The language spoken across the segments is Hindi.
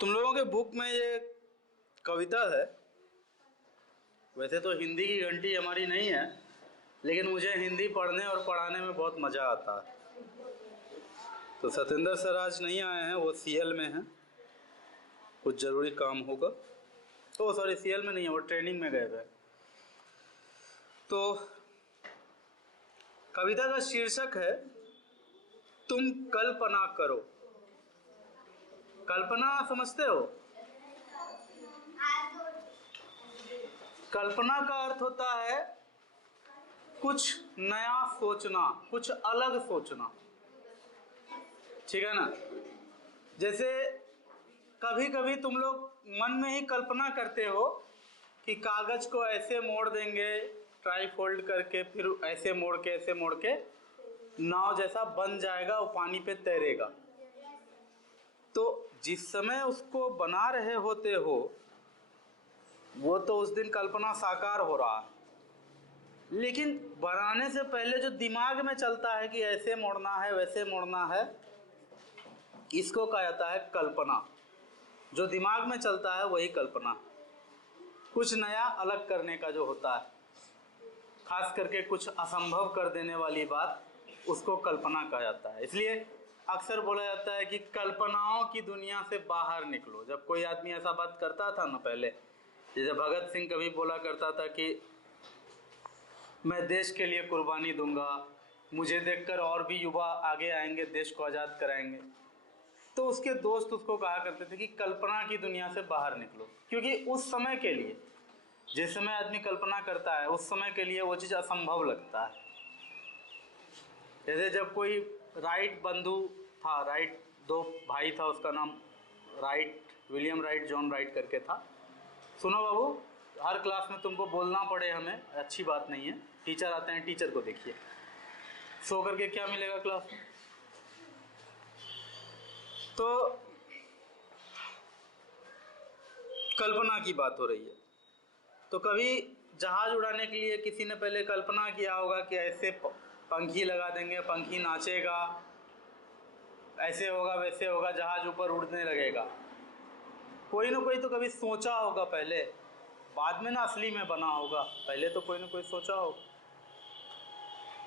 तुम लोगों के बुक में ये कविता है। वैसे तो हिंदी की घंटी हमारी नहीं है, लेकिन मुझे हिंदी पढ़ने और पढ़ाने में बहुत मज़ा आता है। तो सत्येंद्र सर आज नहीं आए हैं, वो सीएल में हैं, कुछ ज़रूरी काम होगा। तो सॉरी, सीएल में नहीं है, वो ट्रेनिंग में गए हुए। तो कविता का शीर्षक है तुम कल्पना करो। कल्पना समझते हो? कल्पना का अर्थ होता है कुछ नया सोचना, कुछ अलग सोचना, ठीक है ना। जैसे कभी कभी तुम लोग मन में ही कल्पना करते हो कि कागज को ऐसे मोड़ देंगे ट्राई फोल्ड करके, फिर ऐसे मोड़ के नाव जैसा बन जाएगा, वो पानी पे तैरेगा। तो जिस समय उसको बना रहे होते हो वो तो उस दिन कल्पना साकार हो रहा है, लेकिन बनाने से पहले जो दिमाग में चलता है कि ऐसे मोड़ना है वैसे मोड़ना है, इसको कहा जाता है कल्पना। जो दिमाग में चलता है वही कल्पना। कुछ नया अलग करने का जो होता है, खास करके कुछ असंभव कर देने वाली बात, उसको कल्पना कहा जाता है। इसलिए अक्सर बोला जाता है कि कल्पनाओं की दुनिया से बाहर निकलो। जब कोई आदमी ऐसा बात करता था ना पहले, जैसे भगत सिंह कभी बोला करता था कि मैं देश के लिए कुर्बानी दूंगा, मुझे देखकर और भी युवा आगे आएंगे, देश को आज़ाद कराएंगे, तो उसके दोस्त उसको कहा करते थे कि कल्पना की दुनिया से बाहर निकलो। क्योंकि उस समय के लिए, जिस समय आदमी कल्पना करता है, उस समय के लिए वो चीज़ असंभव लगता है। जैसे जब कोई राइट बंधु था, राइट दो भाई था, उसका नाम right, William right, John Wright करके था। सुनो बाबू, हर क्लास में तुमको बोलना पड़े हमें, अच्छी बात नहीं है। टीचर आते हैं, टीचर को देखिए, सो करके क्या मिलेगा क्लास में। तो कल्पना की बात हो रही है। तो कभी जहाज उड़ाने के लिए किसी ने पहले कल्पना किया होगा कि ऐसे पंखी लगा देंगे, पंखी नाचेगा, ऐसे होगा वैसे होगा, जहाज ऊपर उड़ने लगेगा। कोई ना कोई तो कभी सोचा होगा पहले, बाद में ना असली में बना होगा, पहले तो कोई ना कोई सोचा होगा।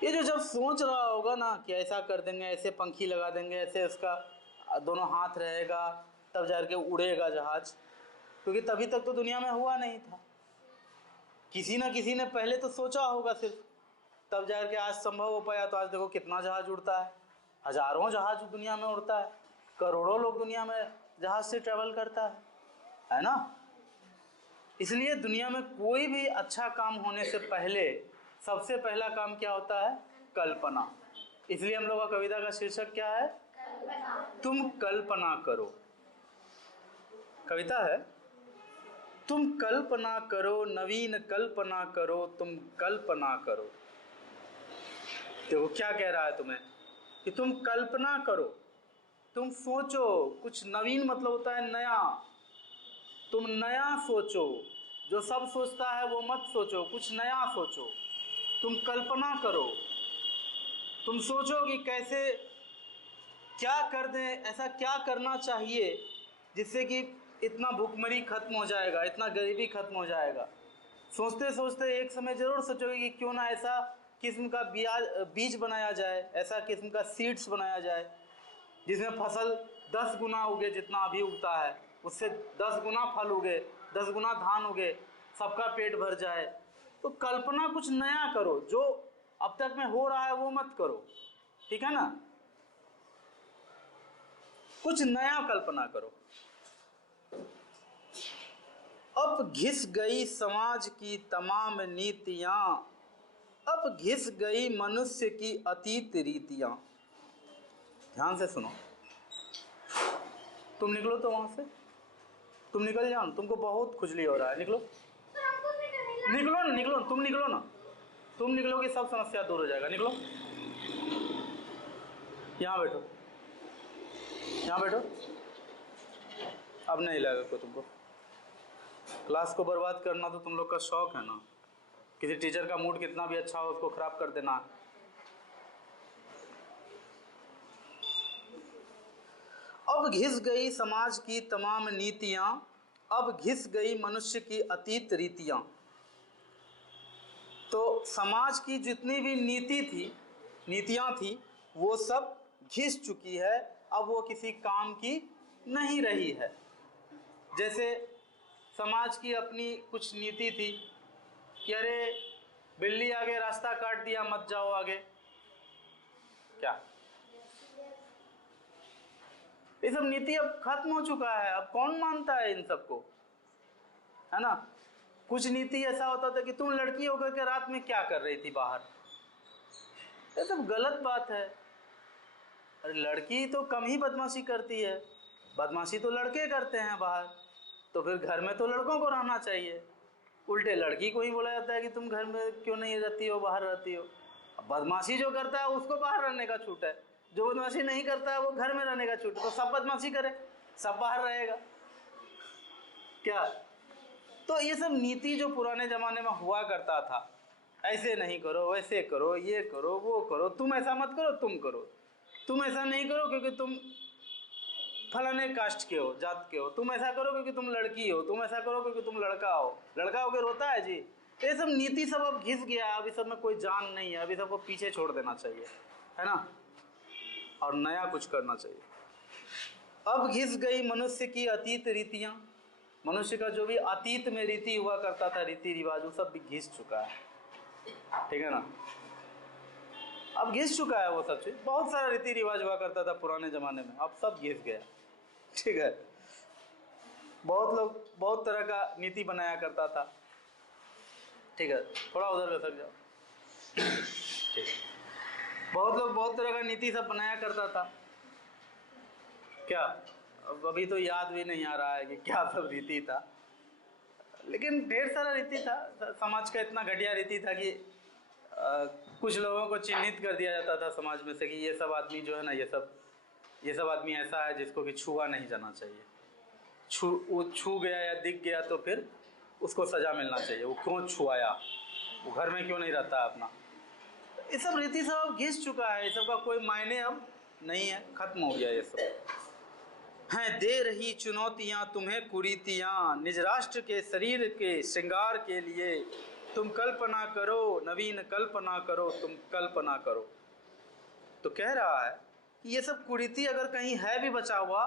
ये जो जब सोच रहा होगा ना कि ऐसा कर देंगे, ऐसे पंखी लगा देंगे, ऐसे उसका दोनों हाथ रहेगा, तब जा के उड़ेगा जहाज, क्योंकि तभी तक तो दुनिया में हुआ नहीं था। किसी ना किसी ने पहले तो सोचा होगा सिर्फ, तब जा के आज संभव हो पाया। तो आज देखो कितना जहाज उड़ता है, हजारों जहाज दुनिया में उड़ता है, करोड़ों लोग दुनिया में जहाज से ट्रैवल करता है ना। इसलिए दुनिया में कोई भी अच्छा काम होने से पहले सबसे पहला काम क्या होता है? कल्पना। इसलिए हम लोग का कविता का शीर्षक क्या है? तुम कल्पना करो। कविता है तुम कल्पना करो, नवीन कल्पना करो, तुम कल्पना करो। देखो क्या कह रहा है तुम्हें कि तुम कल्पना करो, तुम सोचो। कुछ नवीन मतलब होता है नया। तुम नया सोचो, जो सब सोचता है वो मत सोचो, कुछ नया सोचो। तुम कल्पना करो, तुम सोचो कि कैसे क्या कर दें, ऐसा क्या करना चाहिए जिससे कि इतना भुखमरी खत्म हो जाएगा, इतना गरीबी खत्म हो जाएगा। सोचते सोचते एक समय ज़रूर सोचोगे कि क्यों ना ऐसा किस्म का बीज बनाया जाए, ऐसा किस्म का सीड्स बनाया जाए जिसमें फसल 10 गुना उगे, जितना अभी उगता है उससे 10 गुना फल उगे, 10 गुना धान उगे, सबका पेट भर जाए। तो कल्पना कुछ नया करो, जो अब तक में हो रहा है वो मत करो, ठीक है ना। कुछ नया कल्पना करो। अब घिस गई समाज की तमाम नीतियां, अब घिस गई मनुष्य की अतीत रीतियां। ध्यान से सुनो, तुम निकलो तो वहां से, तुम निकल जाओ, तुमको बहुत खुजली हो रहा है, निकलो निकलो ना, निकलो, तुम निकलो ना, तुम निकलोगे सब समस्या दूर हो जाएगा। निकलो, यहाँ बैठो, यहाँ बैठो। अब नहीं लगेगा कोई तुमको। क्लास को बर्बाद करना तो तुम लोग का शौक है ना। किसी टीचर का मूड कितना भी अच्छा हो उसको खराब कर देना। अब अब घिस गई समाज की तमाम नीतियां, अब घिस गई मनुष्य की अतीत रीतियां। तो समाज की जितनी भी नीतियां थी वो सब घिस चुकी है, अब वो किसी काम की नहीं रही है। जैसे समाज की अपनी कुछ नीति थी कि अरे बिल्ली आगे रास्ता काट दिया मत जाओ आगे, क्या ये सब नीति अब खत्म हो चुका है। अब कौन मानता है इन सबको, है ना। कुछ नीति ऐसा होता था कि तुम लड़की होकर के रात में क्या कर रही थी बाहर, ये सब गलत बात है। अरे लड़की तो कम ही बदमाशी करती है, बदमाशी तो लड़के करते हैं बाहर, तो फिर घर में तो लड़कों को रहना चाहिए। उल्टे लड़की को ही बोला जाता है कि तुम घर में क्यों नहीं रहती हो, बाहर रहती हो। अब बदमाशी जो करता है उसको बाहर रहने का छूट है, जो बदमाशी नहीं करता है वो घर में रहने का छूट है। तो सब बदमाशी करे, सब बाहर रहेगा क्या। तो ये सब नीति जो पुराने ज़माने में हुआ करता था, ऐसे नहीं करो, वैसे करो, ये करो, वो करो, तुम ऐसा मत करो, तुम करो, तुम ऐसा नहीं करो क्योंकि तुम फलाने कास्ट के हो, जात के हो, तुम ऐसा करो क्योंकि तुम लड़की हो, तुम ऐसा करो क्योंकि तुम लड़का हो, लड़का होकर रोता है जी। ये सब नीति सब अब घिस गया, अभी सब में कोई जान नहीं है, अभी सबको पीछे छोड़ देना चाहिए, है ना, और नया कुछ करना चाहिए। अब घिस गई मनुष्य की अतीत रीतियां, मनुष्य का जो भी अतीत में रीति हुआ करता था, रीति रिवाज, वो सब भी घिस चुका है, ठीक है ना। अब घिस चुका है वो सब चीज। बहुत सारा रीति रिवाज हुआ करता था पुराने जमाने में, अब सब घिस गया, ठीक है। बहुत लोग बहुत तरह का नीति बनाया करता था, ठीक है, थोड़ा उधर सर जाओ, ठीक। बहुत लोग बहुत तरह का नीति सब बनाया करता था, क्या अब अभी तो याद भी नहीं आ रहा है कि क्या सब रीति था, लेकिन ढेर सारा रीति था। समाज का इतना घटिया रीति था कि कुछ लोगों को चिन्हित कर दिया जाता था समाज में से कि ये सब आदमी जो है ना, ये सब आदमी ऐसा है जिसको कि छुआ नहीं जाना चाहिए, वो छू गया या दिख गया तो फिर उसको सजा मिलना चाहिए। वो क्यों छुआया, वो घर में क्यों नहीं रहता है अपना। ये सब रीति सब अब घिस चुका है, ये सब का कोई मायने अब नहीं है, खत्म हो गया ये सब। हैं दे रही चुनौतियां तुम्हें कुरीतियां, निज राष्ट्र के शरीर के श्रृंगार के लिए तुम कल्पना करो, नवीन कल्पना करो, तुम कल्पना करो। तो कह रहा है कि ये सब कुरीति अगर कहीं है भी बचा हुआ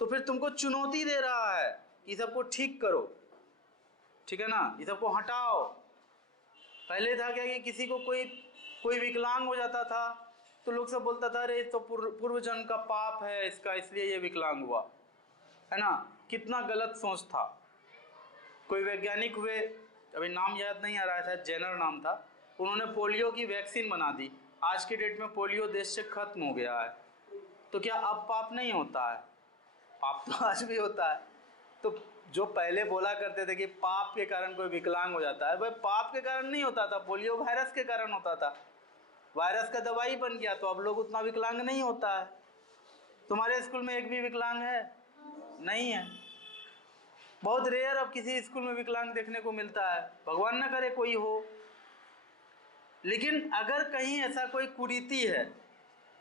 तो फिर तुमको चुनौती दे रहा है कि सबको ठीक करो, ठीक है ना, ये सबको हटाओ। पहले था क्या कि किसी को कोई विकलांग हो जाता था तो लोग सब बोलता था अरे तो पूर्व जन्म का पाप है इसका, इसलिए ये विकलांग हुआ, है ना। कितना गलत सोच था। कोई वैज्ञानिक हुए, अभी नाम याद नहीं आ रहा था, जेनर नाम था, उन्होंने पोलियो की वैक्सीन बना दी। आज के डेट में पोलियो देश से खत्म हो गया है। तो क्या अब पाप नहीं होता है? पाप तो आज भी होता है। तो जो पहले बोला करते थे कि पाप के कारण कोई विकलांग हो जाता है, भाई पाप के कारण नहीं होता था, पोलियो वायरस के कारण होता था। वायरस का दवाई बन गया तो अब लोग उतना विकलांग नहीं होता है। तुम्हारे स्कूल में एक भी विकलांग है? नहीं है। बहुत रेयर अब किसी स्कूल में विकलांग देखने को मिलता है, भगवान न करे कोई हो। लेकिन अगर कहीं ऐसा कोई कुरीति है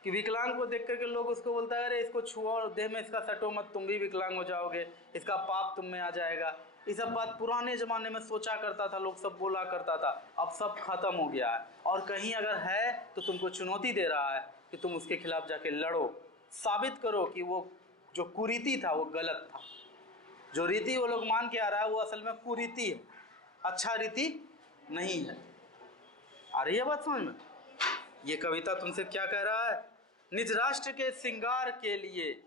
कि विकलांग को देख करके लोग उसको बोलता है अरे इसको छुओ, देह में इसका सटो मत, तुम भी विकलांग हो जाओगे, इसका पाप तुम में आ जाएगा, ये सब बात पुराने ज़माने में सोचा करता था, लोग सब बोला करता था। अब सब खत्म हो गया है। और कहीं अगर है तो तुमको चुनौती दे रहा है कि तुम उसके खिलाफ जाके लड़ो, साबित करो कि वो जो कुरीति था वो गलत था। जो रीति वो लोग मान के आ रहा है वो असल में कुरीति है, अच्छा रीति नहीं है। आ रही है बात समझ में? ये कविता तुमसे क्या कह रहा है? निज राष्ट्र के श्रृंगार के लिए,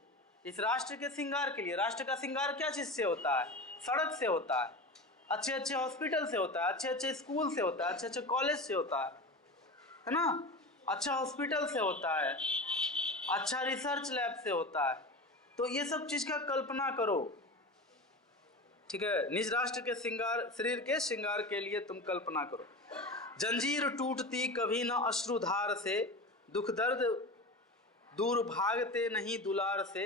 इस राष्ट्र के श्रृंगार के लिए। राष्ट्र का श्रृंगार क्या चीज से होता है? सड़क से होता है, अच्छे अच्छे हॉस्पिटल से होता है, अच्छे अच्छे स्कूल से होता है, अच्छे अच्छे कॉलेज से होता है ना, अच्छा हॉस्पिटल से होता है, अच्छा रिसर्च लैब से होता है। तो ये सब चीज का कल्पना करो, ठीक है। निज राष्ट्र के श्रृंगार, शरीर के श्रृंगार के लिए तुम कल्पना करो। जंजीर टूटती कभी न अश्रुधार से, दुख दर्द दूर भागते नहीं दुलार से,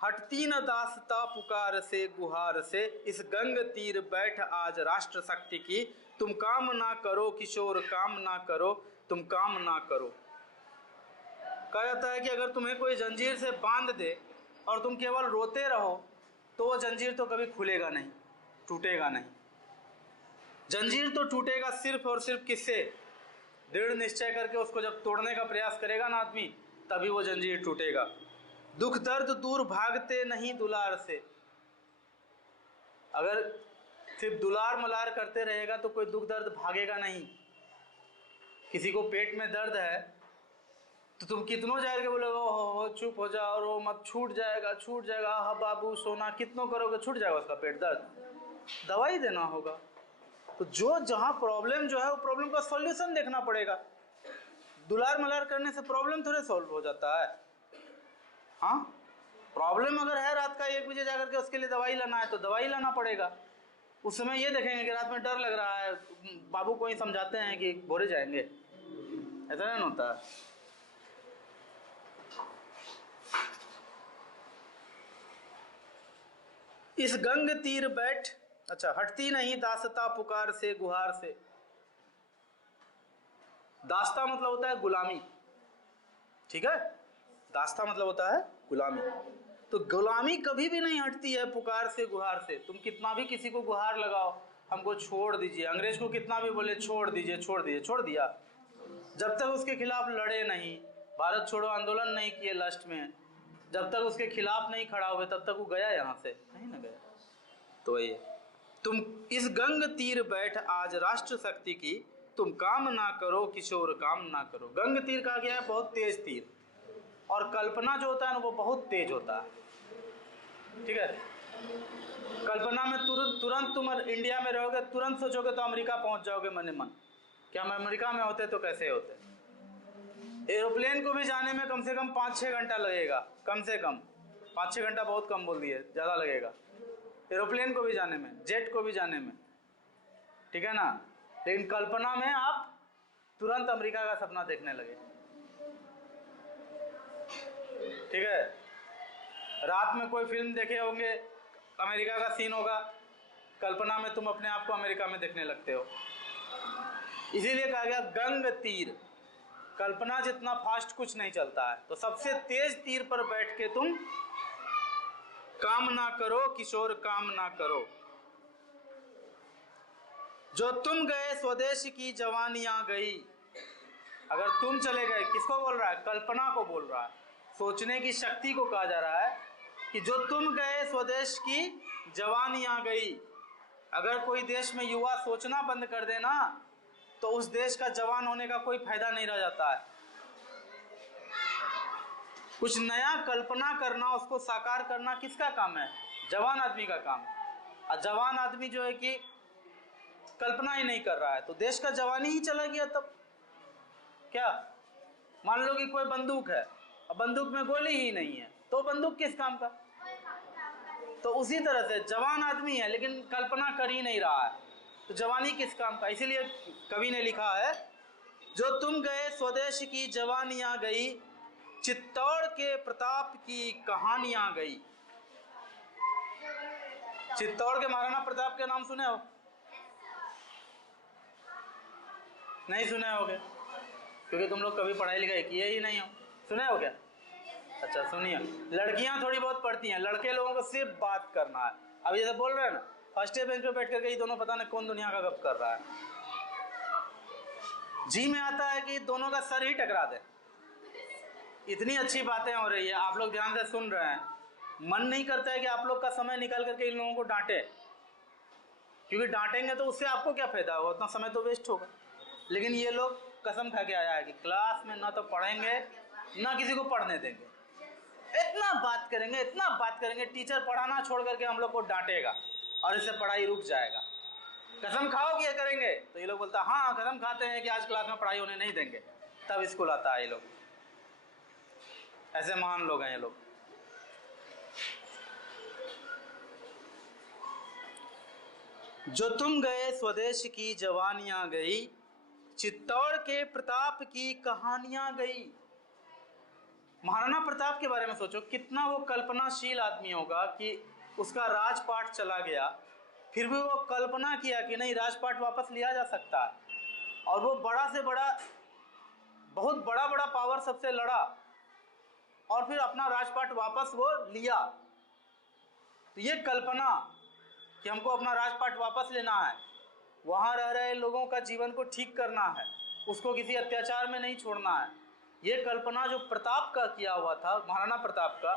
हटती न दासता पुकार से गुहार से, इस गंग तीर बैठ आज राष्ट्र शक्ति की, तुम काम ना करो किशोर, काम ना करो, तुम काम ना करो। कहा जाता है कि अगर तुम्हें कोई जंजीर से बांध दे और तुम केवल रोते रहो तो वो जंजीर तो कभी खुलेगा नहीं, टूटेगा नहीं। जंजीर तो टूटेगा सिर्फ और सिर्फ किससे? दृढ़ निश्चय करके उसको जब तोड़ने का प्रयास करेगा ना आदमी, तभी वो जंजीर टूटेगा। दुख दर्द दूर भागते नहीं दुलार से। अगर सिर्फ दुलार मलार करते रहेगा तो कोई दुख दर्द भागेगा नहीं। किसी को पेट में दर्द है तो तुम कितनों जाकर के बोलोगे हो चुप हो जाओ, रो मत, छूट जाएगा, हाँ बाबू सोना, कितनों करोगे, छूट जाएगा उसका पेट दर्द, दवाई देना होगा। तो जो जहाँ प्रॉब्लम जो है वो प्रॉब्लम का सॉल्यूशन देखना पड़ेगा। दुलार मलार करने से प्रॉब्लम थोड़े सॉल्व हो जाता है। हाँ, प्रॉब्लम अगर है रात का 1 बजे जाकर के उसके लिए दवाई लाना है तो दवाई लाना पड़ेगा। उस समय ये देखेंगे कि रात में डर लग रहा है, बाबू को ही समझाते हैं कि भोरे जाएंगे, ऐसा नहीं होता है। इस गंग तीर बैठ, अच्छा, हटती नहीं दासता पुकार से गुहार से। दास्ता मतलब होता है गुलामी, ठीक है, दास्ता मतलब होता है गुलामी। तो गुलामी कभी भी नहीं हटती है पुकार से गुहार से। तुम कितना भी किसी को गुहार लगाओ, हमको छोड़ दीजिए, अंग्रेज को कितना भी बोले छोड़ दीजिए, छोड़ दिया। जब तक उसके खिलाफ लड़े नहीं, भारत छोड़ो आंदोलन नहीं किए लास्ट में, जब तक उसके खिलाफ नहीं खड़ा हुए, तब तक वो गया यहाँ से नहीं ना गया। तो ये तुम इस गंग तीर बैठ आज राष्ट्र शक्ति की, तुम काम ना करो किशोर काम ना करो। गंग तीर कहा गया है बहुत तेज तीर, और कल्पना जो होता है ना वो बहुत तेज होता है, ठीक है। कल्पना में तुरंत तुम इंडिया में रहोगे, तुरंत सोचोगे तो अमेरिका पहुंच जाओगे मने मन। क्या हम अमेरिका में होते तो कैसे होते? एरोप्लेन को भी जाने में कम से कम 5-6 घंटा लगेगा, कम से कम 5-6 घंटा बहुत कम बोल दिए, ज़्यादा लगेगा एरोप्लेन को भी जाने में, जेट को भी जाने में, ठीक है ना। लेकिन कल्पना में आप तुरंत अमेरिका का सपना देखने लगे, ठीक है। रात में कोई फिल्म देखे होंगे, अमेरिका का सीन होगा, कल्पना में तुम अपने आप को अमेरिका में देखने लगते हो। इसीलिए कहा गया गंग तीर, कल्पना जितना फास्ट कुछ नहीं चलता है। तो सबसे तेज तीर पर बैठ के तुम काम ना करो किशोर काम ना करो। जो तुम गए स्वदेश की जवानियां गई। अगर तुम चले गए, किसको बोल रहा है? कल्पना को बोल रहा है, सोचने की शक्ति को कहा जा रहा है कि जो तुम गए स्वदेश की जवानियां गई। अगर कोई देश में युवा सोचना बंद कर देना तो उस देश का जवान होने का कोई फायदा नहीं रह जाता है। कुछ नया कल्पना करना, उसको साकार करना किसका काम है? जवान आदमी का काम। और जवान आदमी जो है कि कल्पना ही नहीं कर रहा है तो देश का जवानी ही चला गया। तब क्या, मान लो कि कोई बंदूक है और बंदूक में गोली ही नहीं है, तो बंदूक किस काम का? तो उसी तरह से जवान आदमी है लेकिन कल्पना कर ही नहीं रहा है, तो जवानी किस काम का? इसीलिए कवि ने लिखा है, जो तुम गए स्वदेश की जवानियां गई, चित्तौड़ के प्रताप की कहानियां गई। चित्तौड़ के महाराणा प्रताप के नाम सुने हो? नहीं सुने होगे क्योंकि तुम लोग कभी पढ़ाई लिखाई किए ही नहीं हो। सुने हो क्या? अच्छा सुनिए, लड़कियां थोड़ी बहुत पढ़ती हैं, लड़के लोगों को सिर्फ बात करना है। अब जैसे बोल रहे हैं ना, फर्स्ट बेंच पे बैठ करके ये दोनों पता नहीं कौन दुनिया का गप कर रहा है। जी में आता है कि दोनों का सर ही टकरा दे, इतनी अच्छी बातें हो रही है, आप लोग ध्यान से सुन रहे हैं। मन नहीं करता है कि आप लोग का समय निकाल करके इन लोगों को डांटे, क्योंकि डांटेंगे तो उससे आपको क्या फायदा होगा, उतना समय तो वेस्ट होगा। लेकिन ये लोग कसम खा के आया है कि क्लास में ना तो पढ़ेंगे ना किसी को पढ़ने देंगे, इतना बात करेंगे, टीचर पढ़ाना छोड़ करके हम लोग को डांटेगा और इससे पढ़ाई रुक जाएगा। कसम खाओ कि ये करेंगे, तो ये लोग बोलता हाँ कसम खाते हैं कि आज क्लास में पढ़ाई होने नहीं देंगे, तब स्कूल आता है। ये लोग ऐसे महान लोग हैं ये लोग। जो तुम गए स्वदेश की जवानियां गई, चित्तौड़ के प्रताप की कहानियां गई। महाराणा प्रताप के बारे में सोचो, कितना वो कल्पनाशील आदमी होगा कि उसका राजपाट चला गया, फिर भी वो कल्पना किया कि नहीं राजपाट वापस लिया जा सकता है, और वो बड़ा से बड़ा, बहुत बड़ा पावर सबसे लड़ा और फिर अपना राजपाट वापस वो लिया। तो ये कल्पना कि हमको अपना राजपाट वापस लेना है, वहाँ रह रहे लोगों का जीवन को ठीक करना है, उसको किसी अत्याचार में नहीं छोड़ना है, ये कल्पना जो प्रताप का किया हुआ था, महाराणा प्रताप का,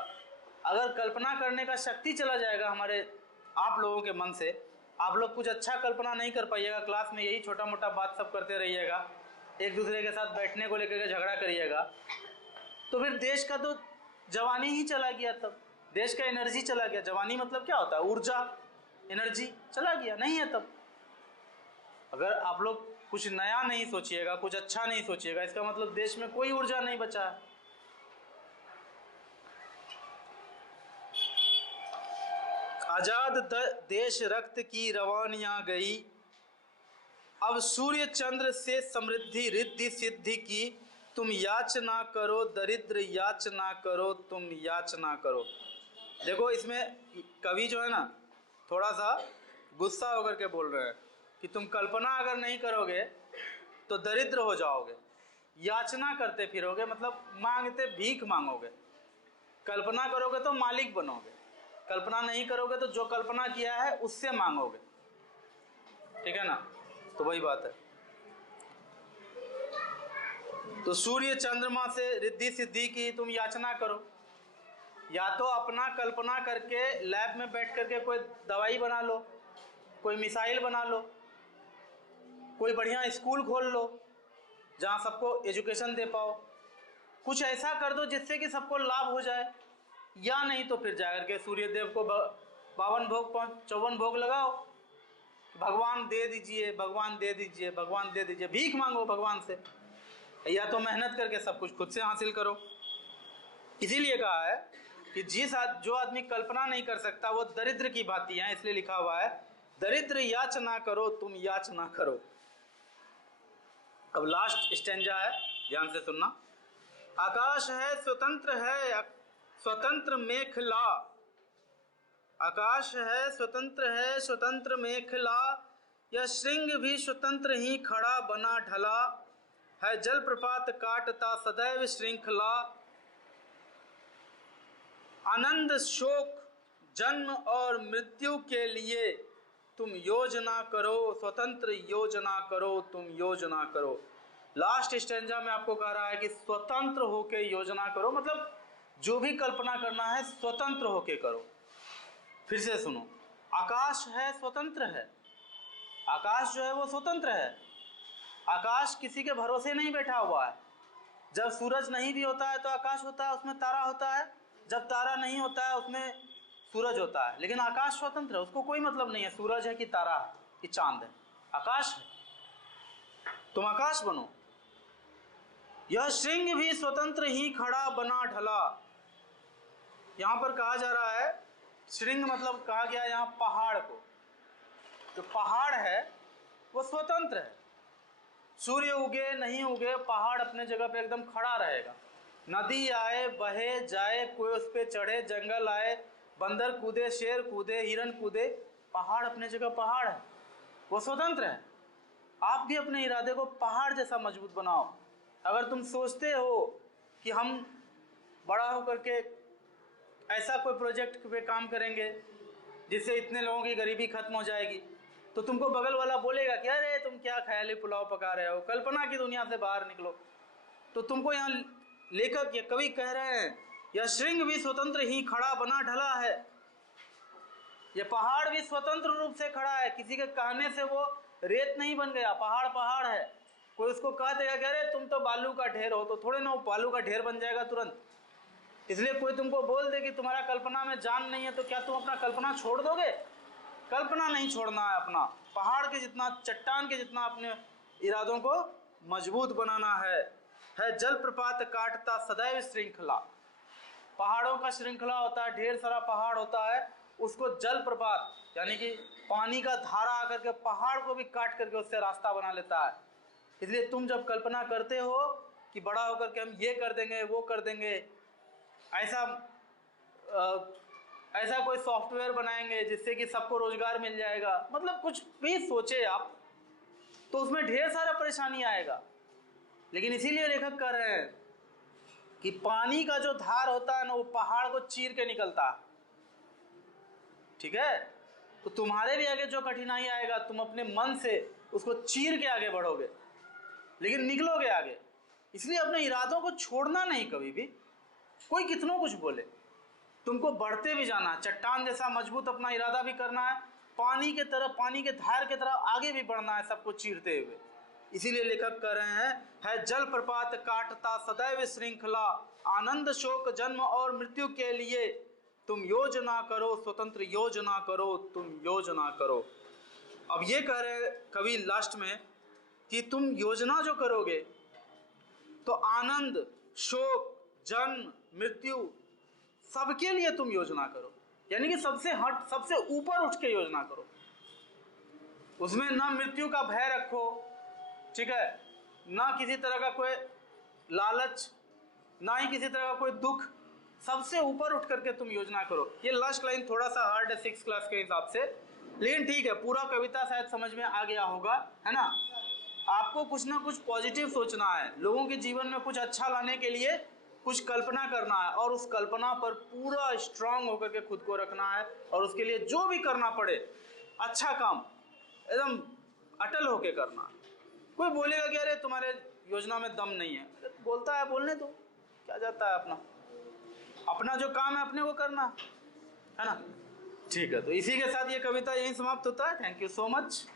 अगर कल्पना करने का शक्ति चला जाएगा हमारे आप लोगों के मन से, आप लोग कुछ अच्छा कल्पना नहीं कर पाइएगा, क्लास में यही छोटा मोटा बात सब करते रहिएगा, एक दूसरे के साथ बैठने को लेकर के झगड़ा करिएगा, तो फिर देश का तो जवानी ही चला गया, तब देश का एनर्जी चला गया। जवानी मतलब क्या होता है? ऊर्जा, एनर्जी चला गया, नहीं है तब। अगर आप लोग कुछ नया नहीं सोचिएगा, कुछ अच्छा नहीं सोचिएगा, इसका मतलब देश में कोई ऊर्जा नहीं बचा है। आजाद देश रक्त की रवानियां गई, अब सूर्य चंद्र से समृद्धि रिद्धि सिद्धि की, तुम याचना करो दरिद्र याचना करो, तुम याचना करो। देखो इसमें कवि जो है ना थोड़ा सा गुस्सा होकर के बोल रहे हैं कि तुम कल्पना अगर नहीं करोगे तो दरिद्र हो जाओगे, याचना करते फिरोगे मतलब मांगते भीख मांगोगे, कल्पना करोगे तो मालिक बनोगे, कल्पना नहीं करोगे तो जो कल्पना किया है उससे मांगोगे। ठीक है ना? तो वही बात है। तो सूर्य चंद्रमा से रिद्धि सिद्धि की तुम याचना करो, या तो अपना कल्पना करके लैब में बैठ करके कोई दवाई बना लो, कोई मिसाइल बना लो, कोई बढ़िया स्कूल खोल लो जहाँ सबको एजुकेशन दे पाओ, कुछ ऐसा कर दो जिससे कि सबको लाभ हो जाए, या नहीं तो फिर जाकर के सूर्य देव को 52 भोग 54 भोग लगाओ, भगवान दे दीजिए, भगवान दे दीजिए, भगवान दे दीजिए, भीख मांगो भगवान से, या तो मेहनत करके सब कुछ खुद से हासिल करो। इसीलिए कहा है कि जो आदमी कल्पना नहीं कर सकता वो दरिद्र की भांति है, इसलिए लिखा हुआ है दरिद्र याचना करो तुम याचना करो। अब लास्ट स्टेंजा है, ध्यान से सुनना। आकाश है स्वतंत्र मेखला, आकाश है स्वतंत्र मेखला, यह श्रृंग भी स्वतंत्र ही खड़ा बना ढला, है जल प्रपात काटता सदैव श्रृंखला, आनंद शोक जन्म और मृत्यु के लिए तुम योजना करो, स्वतंत्र योजना करो, तुम योजना करो। लास्ट स्टेंजा में आपको कह रहा है कि स्वतंत्र होके योजना करो, मतलब जो भी कल्पना करना है स्वतंत्र होके करो। फिर से सुनो, आकाश है स्वतंत्र है, आकाश जो है वो स्वतंत्र है, आकाश किसी के भरोसे नहीं बैठा हुआ है। जब सूरज नहीं भी होता है तो आकाश होता है, उसमें तारा होता है, जब तारा नहीं होता है उसमें सूरज होता है, लेकिन आकाश स्वतंत्र है, उसको कोई मतलब नहीं है सूरज है कि तारा है कि चांद है, आकाश है। तुम आकाश बनो। यह श्रृंग भी स्वतंत्र ही खड़ा बना ढला, यहां पर कहा जा रहा है श्रृंग मतलब कहा गया यहाँ पहाड़ को, जो पहाड़ है वो स्वतंत्र है, सूर्य उगे नहीं उगे पहाड़ अपने जगह पे एकदम खड़ा रहेगा, नदी आए बहे जाए कोई उस पर चढ़े, जंगल आए बंदर कूदे शेर कूदे हिरन कूदे, पहाड़ अपने जगह पहाड़ है, वो स्वतंत्र है। आप भी अपने इरादे को पहाड़ जैसा मजबूत बनाओ। अगर तुम सोचते हो कि हम बड़ा होकर के ऐसा कोई प्रोजेक्ट पे काम करेंगे जिससे इतने लोगों की गरीबी खत्म हो जाएगी, तो तुमको बगल वाला बोलेगा कि अरे तुम क्या ख्याली पुलाव पका रहे हो, कल्पना की दुनिया से बाहर निकलो। तो तुमको यहाँ लेखक या कवि कह रहे हैं यह श्रृंग भी स्वतंत्र ही खड़ा बना ढला है, यह पहाड़ भी स्वतंत्र रूप से खड़ा है, किसी के कहने से वो रेत नहीं बन गया, पहाड़ पहाड़ है। कोई उसको कह देगा कि अरे तुम तो बालू का ढेर हो, तो थोड़े ना वो बालू का ढेर बन जाएगा तुरंत। इसलिए कोई तुमको बोल दे कि तुम्हारा कल्पना में जान नहीं है, तो क्या तुम अपना कल्पना छोड़ दोगे? कल्पना नहीं छोड़ना है, अपना पहाड़ के जितना चट्टान के जितना अपने इरादों को मजबूत बनाना है जल प्रपात काटता सदैव श्रृंखला, पहाड़ों का श्रृंखला होता है, ढेर सारा पहाड़ होता है, उसको जल प्रपात यानी कि पानी का धारा आकर के पहाड़ को भी काट करके उससे रास्ता बना लेता है। इसलिए तुम जब कल्पना करते हो कि बड़ा होकर के हम ये कर देंगे वो कर देंगे, ऐसा कोई सॉफ्टवेयर बनाएंगे जिससे कि सबको रोजगार मिल जाएगा, मतलब कुछ भी सोचे आप तो उसमें ढेर सारा परेशानी आएगा। लेकिन इसीलिए लेखक कह रहे हैं कि पानी का जो धार होता है ना वो पहाड़ को चीर के निकलता है, ठीक है। तो तुम्हारे भी आगे जो कठिनाई आएगा तुम अपने मन से उसको चीर के आगे बढ़ोगे, लेकिन निकलोगे आगे। इसलिए अपने इरादों को छोड़ना नहीं कभी भी, कोई कितनों कुछ बोले, तुमको बढ़ते भी जाना है, चट्टान जैसा मजबूत अपना इरादा भी करना है, पानी के तरफ, पानी के धार के तरफ आगे भी बढ़ना है, सबको चीरते हुए। इसीलिए लेखक कह रहे हैं, है जल प्रपात काटता सदैव श्रृंखला, आनंद शोक जन्म और मृत्यु के लिए तुम योजना करो, स्वतंत्र योजना करो, तुम योजना करो। अब ये कह रहे कवि लास्ट में कि तुम योजना जो करोगे तो आनंद शोक जन्म मृत्यु सबके लिए तुम योजना करो, यानी कि सबसे ऊपर उठ के योजना करो। उसमें ना मृत्यु का भय रखो, ठीक है, ना किसी तरह का कोई लालच, ना ही किसी तरह का कोई दुख, सबसे ऊपर उठ करके तुम योजना करो। ये लास्ट लाइन थोड़ा सा हार्ड है 6th क्लास के हिसाब से, लेकिन ठीक है, पूरा कविता शायद समझ में आ गया होगा, है ना। आपको कुछ ना कुछ पॉजिटिव सोचना है, लोगों के जीवन में कुछ अच्छा लाने के लिए कुछ कल्पना करना है, और उस कल्पना पर पूरा स्ट्रांग होकर के खुद को रखना है, और उसके लिए जो भी करना पड़े अच्छा काम एकदम अटल होके करना। कोई बोलेगा कि अरे तुम्हारे योजना में दम नहीं है, बोलता है बोलने दो, क्या जाता है, अपना जो काम है अपने को करना है ना। ठीक है, तो इसी के साथ ये कविता यहीं समाप्त होता है। Thank you so much.